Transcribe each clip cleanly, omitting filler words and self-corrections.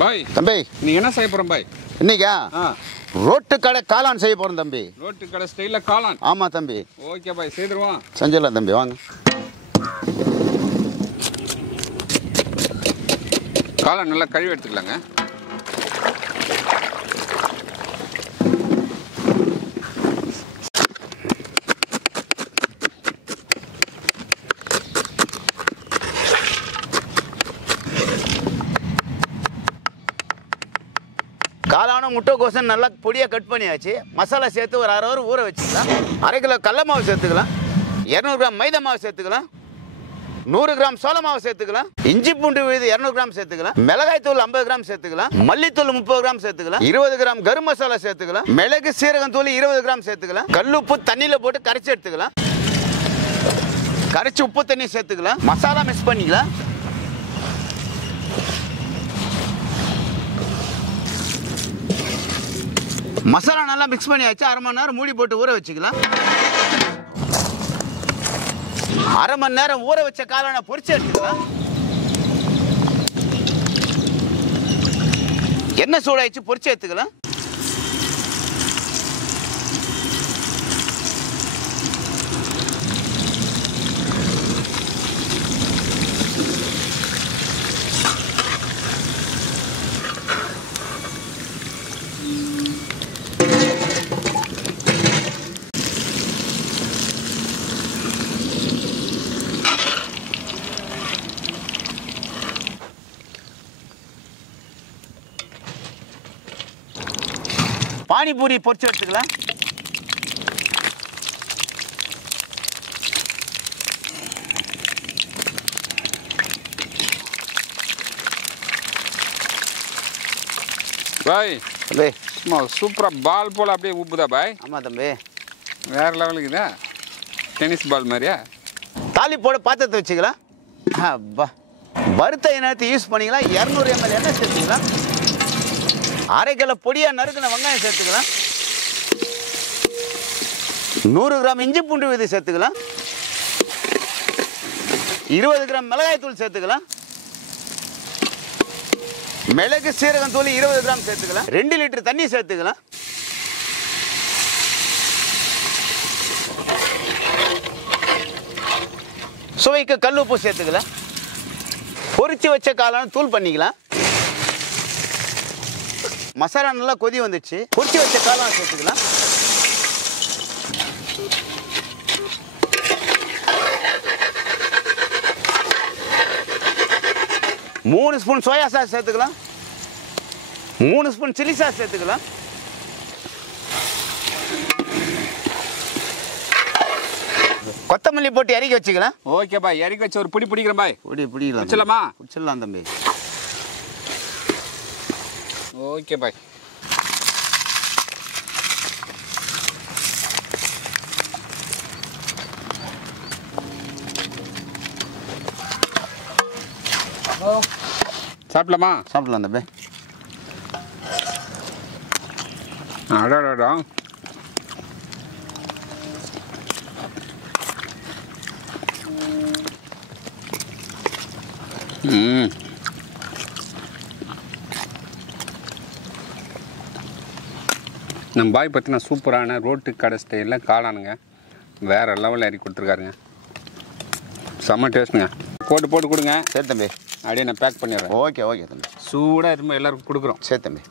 பாய் தம்பி நீ என்ன செய்ய போற பாய் இன்னைக்கா ரோட்டுக்கடை காளான் செய்ய போறோம் தம்பி ரோட்டுக்கடை ஸ்டைல்ல காளான் ஆமா தம்பி ஓகே பாய் செய்துருவோம் செஞ்சிடலாம் தம்பி வாங்க காளான் நல்லா கழுவி எடுத்துக்கலாங்க காளானும் முட்டைக்கோசம் நல்லா பொடியாக கட் பண்ணியாச்சு மசாலா சேர்த்து ஒரு அரை ஹவர் ஊற வச்சுக்கலாம் அரை கிலோ கடல மாவு சேர்த்துக்கலாம் 200 கிராம் மைதா மாவு சேர்த்துக்கலாம் 100 கிராம் சோள மாவு சேர்த்துக்கலாம் இஞ்சி பூண்டு விழுது 200 கிராம் சேர்த்துக்கலாம் மிளகாய் தூள் 50 கிராம் சேர்த்துக்கலாம் மல்லித்தூள் 30 கிராம் சேர்த்துக்கலாம் 20 கிராம் கரும் மசாலா சேர்த்துக்கலாம் மிளகு சீரகம் தூள் 20 கிராம் சேர்த்துக்கலாம் கல்லுப்பு தண்ணியில் போட்டு கரைச்சி எடுத்துக்கலாம் கரைச்சி உப்பு தண்ணி சேர்த்துக்கலாம் மசாலா மிக்ஸ் பண்ணிக்கலாம் மசாலா நல்லா மிக்ஸ் பண்ணியாச்சு அரை மணி நேரம் மூடி போட்டு ஊற வச்சுக்கலாம் அரை மணி நேரம் ஊற வச்ச காளானை பொரிச்சு எடுத்துக்கலாம் எண்ணெய் சூடாயிடுச்சு பொரிச்சு எடுத்துக்கலாம் பானிபூரி பொரிச்சு எடுத்துக்கலாம் பாய் தம்பி சும்மா சூப்பரா பால் போல அப்படியே உப்புதா பாய் ஆமா தம்பி வேற லெவலுக்கு இதா டென்னிஸ் பால் மாதிரியா தாளிப்போட பாத்திரத்தை வச்சுக்கலாம் அப்பா வறுத்த எண்ணெய் யூஸ் பண்ணிக்கலாம் 200 ml எண்ணெய் சேர்த்துக்கலாம் அரை கிலோ பொடியாக நறுக்கின வெங்காயம் சேர்த்துக்கலாம் 100 கிராம் இஞ்சி பூண்டு விதை சேர்த்துக்கலாம் 20 கிராம் மிளகாய் தூள் சேர்த்துக்கலாம் மிளகு சீரகம் தூள் 20 கிராம் சேர்த்துக்கலாம் 2 லிட்டர் தண்ணி சேர்த்துக்கலாம் சுவைக்கு கல் உப்பு சேர்த்துக்கலாம் பொரிச்சு வச்ச காளான் தூள் பண்ணிக்கலாம் மசாலா நல்லா கொதி வந்துச்சு பொரிச்சு வச்ச காளான் சேர்த்துக்கலாம் மூணு ஸ்பூன் சோயா சாஸ் சேர்த்துக்கலாம் 3 ஸ்பூன் சில்லி சாஸ் சேர்த்துக்கலாம் கொத்தமல்லி போட்டு இறக்கி வச்சுக்கலாம் ஓகே பாய் இறக்கி வச்சு ஒரு பிடி பிடிக்கிறேன் பாய் பிடிக்கலாம் வச்சலாமா வச்சிடலாம் தம்பி ஓகே பாய் சாப்பிடலாமா சாப்பிடலாம் தம்பி அடாடா நம்ம பாய் பார்த்தீங்கன்னா சூப்பரான ரோட்டு கடை ஸ்டைலில் காளானுங்க வேறு லெவலில் இறக்கி கொடுத்துருக்காருங்க செம்ம டேஸ்ட்டுங்க போட்டு போட்டு கொடுங்க சரி தம்பி அப்படியே நான் பேக் பண்ணிடுறேன் ஓகே ஓகே தம்பி சூடாக இருக்கும் எல்லாருக்கும் கொடுக்குறோம் சரி தம்பி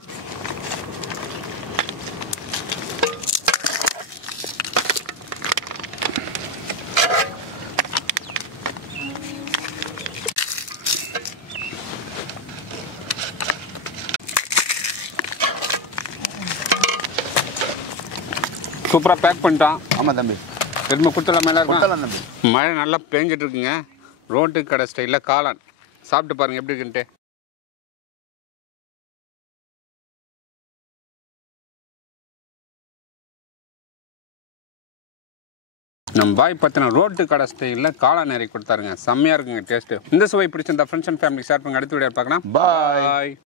சூப்பராக பேக் பண்ணிட்டான் ஆமாம் தம்பி திரும்ப கொடுத்துடலாமா எல்லாருக்கும் கொடுத்தலாம் தம்பி மழை நல்லா பேஞ்சிட்டு இருக்குங்க ரோட்டு கடை ஸ்டைலில் காளான் சாப்பிட்டு பாருங்கள் எப்படி இருக்குன்ட்டு நம்ம பாய் பார்த்தீங்கன்னா ரோட்டு கடை ஸ்டைலில் காளான் இறக்கி கொடுத்தாருங்க செம்மையாக இருக்குங்க டேஸ்ட்டு இந்த சுவை பிடிச்சிருந்தா ஃப்ரெண்ட்ஸ் அண்ட் ஃபேமிலி ஷேர் பண்ணுங்க அடுத்த வீடியோ பார்க்கலாம் பாய்